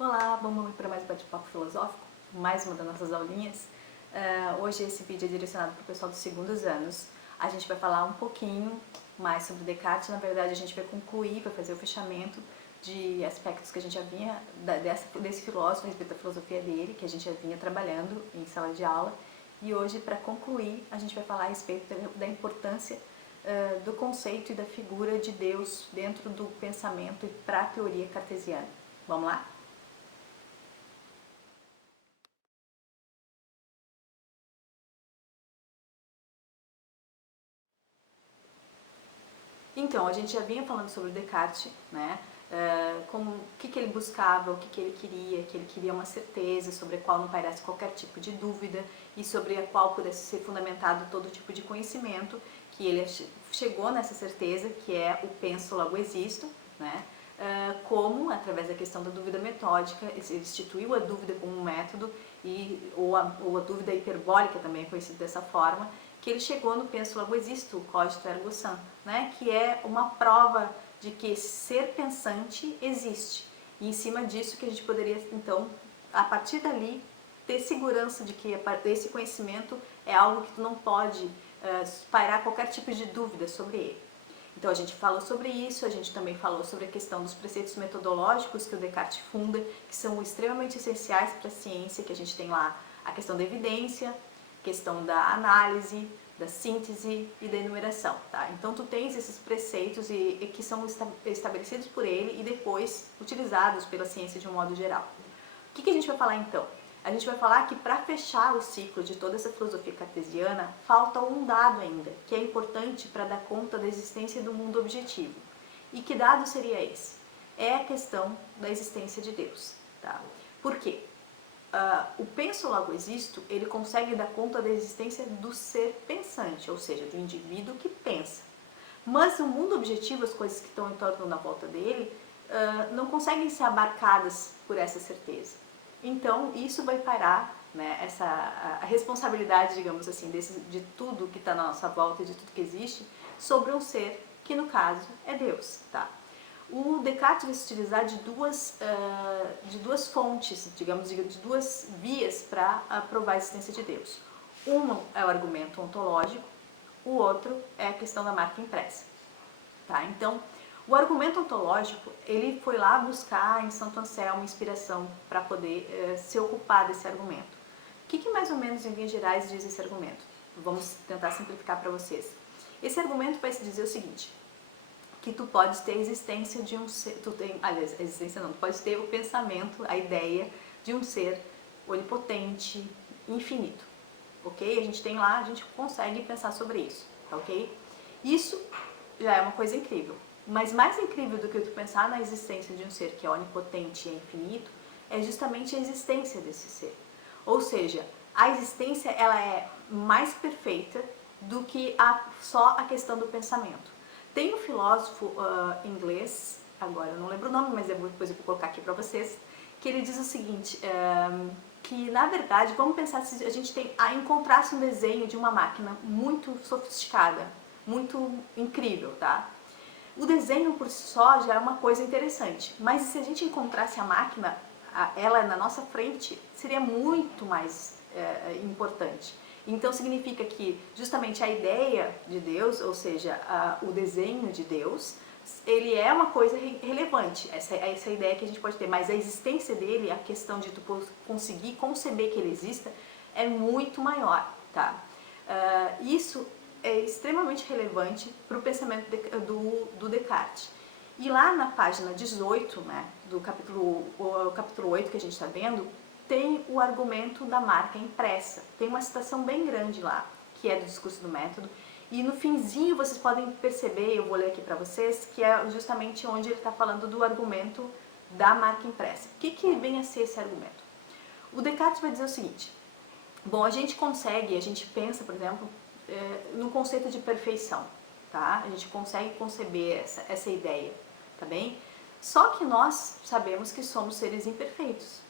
Olá, vamos para mais um bate-papo filosófico, mais uma das nossas aulinhas. Hoje esse vídeo é direcionado para o pessoal dos segundos anos. A gente vai falar um pouquinho mais sobre Descartes. Na verdade, a gente vai concluir, vai fazer o fechamento de aspectos que a gente já vinha, desse filósofo, a respeito da filosofia dele, que a gente já vinha trabalhando em sala de aula. E hoje, para concluir, a gente vai falar a respeito da importância do conceito e da figura de Deus dentro do pensamento e para a teoria cartesiana. Vamos lá? Então, a gente já vinha falando sobre Descartes, né? Como o que ele buscava, o que ele queria uma certeza sobre a qual não pairasse qualquer tipo de dúvida e sobre a qual pudesse ser fundamentado todo tipo de conhecimento, que ele chegou nessa certeza, que é o penso logo existo, né? Como, através da questão da dúvida metódica, ele instituiu a dúvida como um método, ou a dúvida hiperbólica também é conhecida dessa forma, que ele chegou no penso logo existo, o cogito ergo sum, né? Que é uma prova de que ser pensante existe. E em cima disso que a gente poderia, então, a partir dali, ter segurança de que esse conhecimento é algo que tu não pode pairar qualquer tipo de dúvida sobre ele. Então a gente falou sobre isso, a gente também falou sobre a questão dos preceitos metodológicos que o Descartes funda, que são extremamente essenciais para a ciência, que a gente tem lá a questão da evidência, a questão da análise, da síntese e da enumeração, tá? Então tu tens esses preceitos e que são estabelecidos por ele e depois utilizados pela ciência de um modo geral. O que a gente vai falar então? A gente vai falar que para fechar o ciclo de toda essa filosofia cartesiana, falta um dado ainda, que é importante para dar conta da existência do mundo objetivo. E que dado seria esse? É a questão da existência de Deus. Tá? Por quê? O penso logo existo, ele consegue dar conta da existência do ser pensante, ou seja, do indivíduo que pensa. Mas no mundo objetivo, as coisas que estão em torno da volta dele não conseguem ser abarcadas por essa certeza. Então, isso vai parar, né, a responsabilidade, digamos assim, de tudo que está na nossa volta e de tudo que existe, sobre um ser que, no caso, é Deus. Tá? O Descartes vai se utilizar de duas fontes, digamos, de duas vias para provar a existência de Deus. Uma é o argumento ontológico, o outro é a questão da marca impressa. Tá? Então, o argumento ontológico, ele foi lá buscar em Santo Anselmo inspiração para poder se ocupar desse argumento. O que mais ou menos em linhas gerais diz esse argumento? Vamos tentar simplificar para vocês. Esse argumento vai se dizer o seguinte, que tu podes ter a existência de um ser, tu pode ter o pensamento, a ideia de um ser onipotente, infinito, ok? A gente tem lá, a gente consegue pensar sobre isso, ok? Isso já é uma coisa incrível. Mas mais incrível do que tu pensar na existência de um ser que é onipotente e é infinito, é justamente a existência desse ser. Ou seja, a existência ela é mais perfeita do que só a questão do pensamento. Tem um filósofo inglês, agora eu não lembro o nome, mas depois eu vou colocar aqui para vocês, que ele diz o seguinte, que na verdade, vamos pensar se a gente encontrasse um desenho de uma máquina muito sofisticada, muito incrível, tá? O desenho por si só já é uma coisa interessante, mas se a gente encontrasse a máquina, ela na nossa frente, seria muito mais importante. Então significa que justamente a ideia de Deus, ou seja, o desenho de Deus, ele é uma coisa relevante, essa ideia que a gente pode ter, mas a existência dele, a questão de tu conseguir conceber que ele exista, é muito maior, tá? Isso é extremamente relevante para o pensamento do Descartes. E lá na página 18, né, do capítulo 8 que a gente está vendo, tem o argumento da marca impressa. Tem uma citação bem grande lá, que é do discurso do método. E no finzinho vocês podem perceber, eu vou ler aqui para vocês, que é justamente onde ele está falando do argumento da marca impressa. O que vem a ser esse argumento? O Descartes vai dizer o seguinte, bom, a gente pensa, por exemplo, no conceito de perfeição, tá? A gente consegue conceber essa ideia, tá bem? Só que nós sabemos que somos seres imperfeitos.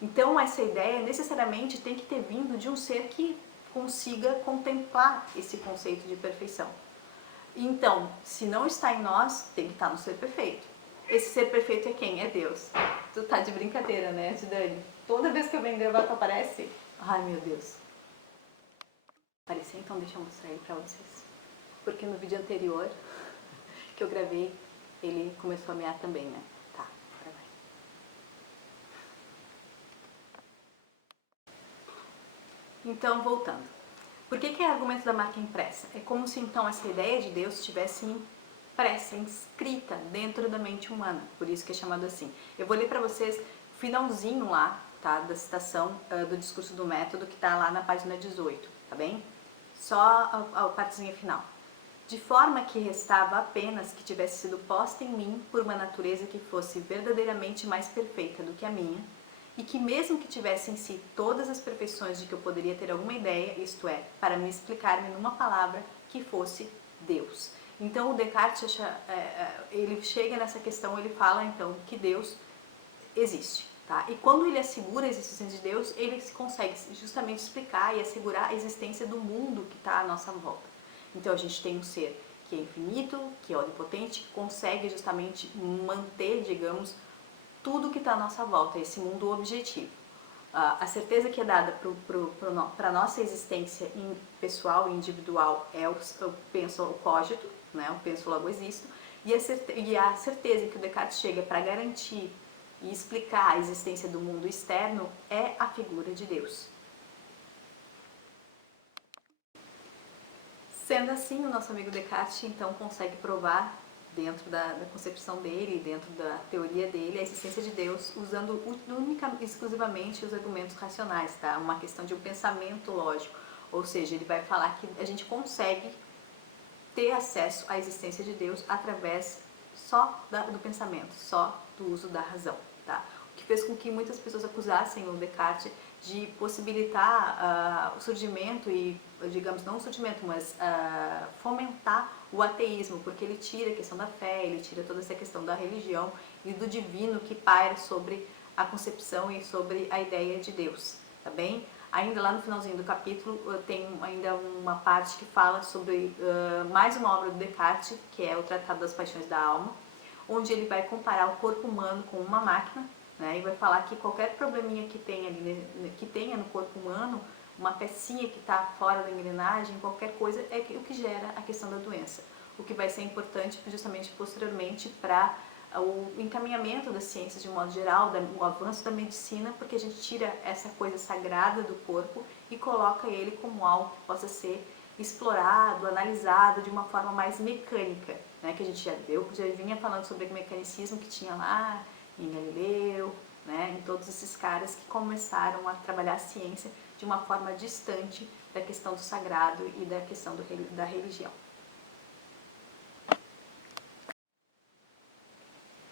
Então essa ideia necessariamente tem que ter vindo de um ser que consiga contemplar esse conceito de perfeição. Então, se não está em nós, tem que estar no ser perfeito. Esse ser perfeito é quem? É Deus. Tu tá de brincadeira, né, Dani? Toda vez que eu venho gravar, tu aparece? Ai, meu Deus. Apareceu, então deixa eu mostrar ele pra vocês. Porque no vídeo anterior que eu gravei, ele começou a mear também, né? Tá, agora vai. Então, voltando. Por que é argumento da marca impressa? É como se então essa ideia de Deus estivesse impressa, inscrita dentro da mente humana. Por isso que é chamado assim. Eu vou ler para vocês o finalzinho lá, tá? Da citação do discurso do método que está lá na página 18, tá bem? Só a partezinha final. De forma que restava apenas que tivesse sido posta em mim por uma natureza que fosse verdadeiramente mais perfeita do que a minha, e que mesmo que tivesse em si todas as perfeições de que eu poderia ter alguma ideia, isto é, para me explicar-me numa palavra, que fosse Deus. Então o Descartes, ele chega nessa questão, ele fala então que Deus existe. Tá? E quando ele assegura a existência de Deus, ele consegue justamente explicar e assegurar a existência do mundo que está à nossa volta. Então a gente tem um ser que é infinito, que é onipotente, que consegue justamente manter, digamos, tudo que está à nossa volta, esse mundo objetivo. A certeza que é dada para a nossa existência pessoal e individual é eu penso o cogito, né? Eu penso logo existo, e a certeza que o Descartes chega para garantir e explicar a existência do mundo externo é a figura de Deus. Sendo assim, o nosso amigo Descartes então consegue provar dentro da concepção dele, dentro da teoria dele, a existência de Deus, usando exclusivamente os argumentos racionais, tá? Uma questão de um pensamento lógico, ou seja, ele vai falar que a gente consegue ter acesso à existência de Deus através só do pensamento, só do uso da razão, tá? O que fez com que muitas pessoas acusassem o Descartes de possibilitar o surgimento e, digamos, não o surgimento, mas fomentar o ateísmo, porque ele tira a questão da fé, ele tira toda essa questão da religião e do divino que paira sobre a concepção e sobre a ideia de Deus, tá bem? Ainda lá no finalzinho do capítulo tem ainda uma parte que fala sobre mais uma obra do Descartes, que é o Tratado das Paixões da Alma, onde ele vai comparar o corpo humano com uma máquina, né, e vai falar que qualquer probleminha que tenha no corpo humano, uma pecinha que está fora da engrenagem, qualquer coisa, é o que gera a questão da doença. O que vai ser importante justamente posteriormente para o encaminhamento das ciências de modo geral, o avanço da medicina, porque a gente tira essa coisa sagrada do corpo e coloca ele como algo que possa ser explorado, analisado de uma forma mais mecânica, né? Que a gente já vinha falando sobre o mecanicismo que tinha lá em Galileu, né? Em todos esses caras que começaram a trabalhar a ciência de uma forma distante da questão do sagrado e da questão da religião.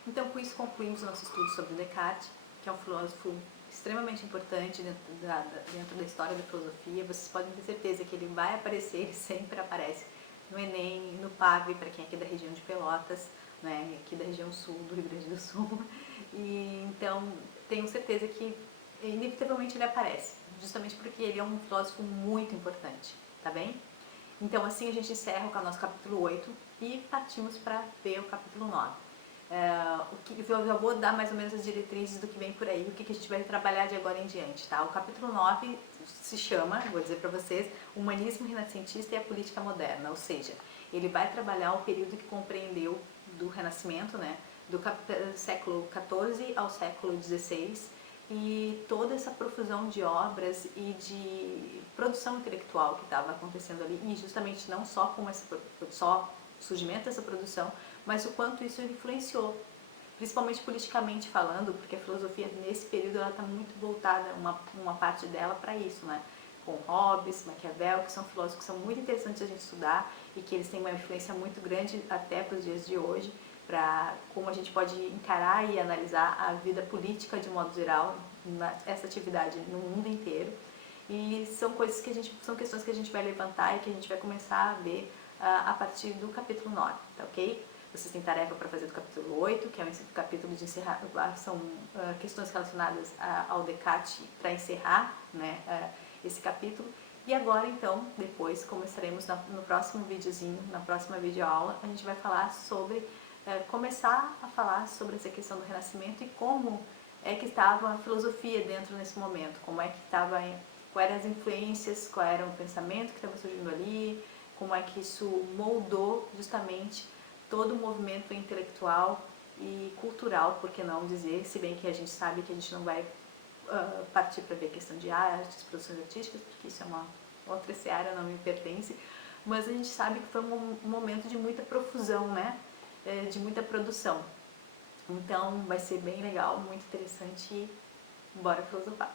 Então, com isso, concluímos o nosso estudo sobre Descartes, que é um filósofo extremamente importante dentro da história da filosofia. Vocês podem ter certeza que ele vai aparecer, ele sempre aparece no Enem, no PAV, para quem é aqui da região de Pelotas, né, aqui da região sul do Rio Grande do Sul. E, então, tenho certeza que inevitavelmente ele aparece, justamente porque ele é um filósofo muito importante, tá bem? Então, assim a gente encerra o nosso capítulo 8 e partimos para ver o capítulo 9. Eu já vou dar mais ou menos as diretrizes do que vem por aí, o que a gente vai trabalhar de agora em diante, tá? O capítulo 9 se chama, vou dizer para vocês, Humanismo Renascentista e a Política Moderna, ou seja, ele vai trabalhar o período que compreendeu do Renascimento, né? Do século XIV ao século XVI, e toda essa profusão de obras e de produção intelectual que estava acontecendo ali, e justamente não só com só surgimento dessa produção, mas o quanto isso influenciou, principalmente politicamente falando, porque a filosofia nesse período ela está muito voltada, uma parte dela para isso, né? Com Hobbes, Maquiavel, que são filósofos que são muito interessantes a gente estudar e que eles têm uma influência muito grande até para os dias de hoje, para como a gente pode encarar e analisar a vida política de modo geral, essa atividade no mundo inteiro. E são coisas são questões que a gente vai levantar e que a gente vai começar a ver a partir do capítulo 9, tá ok? Vocês têm tarefa para fazer do capítulo 8, que é o capítulo de encerrar, são questões relacionadas ao Descartes para encerrar, né, esse capítulo. E agora, então, depois começaremos no próximo videozinho, na próxima videoaula, a gente vai falar sobre, começar a falar sobre essa questão do Renascimento e como é que estava a filosofia dentro nesse momento, como é que estava, quais eram as influências, qual era o pensamento que estava surgindo ali, como é que isso moldou justamente todo o movimento intelectual e cultural, por que não dizer, se bem que a gente sabe que a gente não vai partir para ver a questão de artes, produções artísticas, porque isso é uma outra seara, não me pertence, mas a gente sabe que foi um momento de muita profusão, né? De muita produção. Então vai ser bem legal, muito interessante e bora filosofar.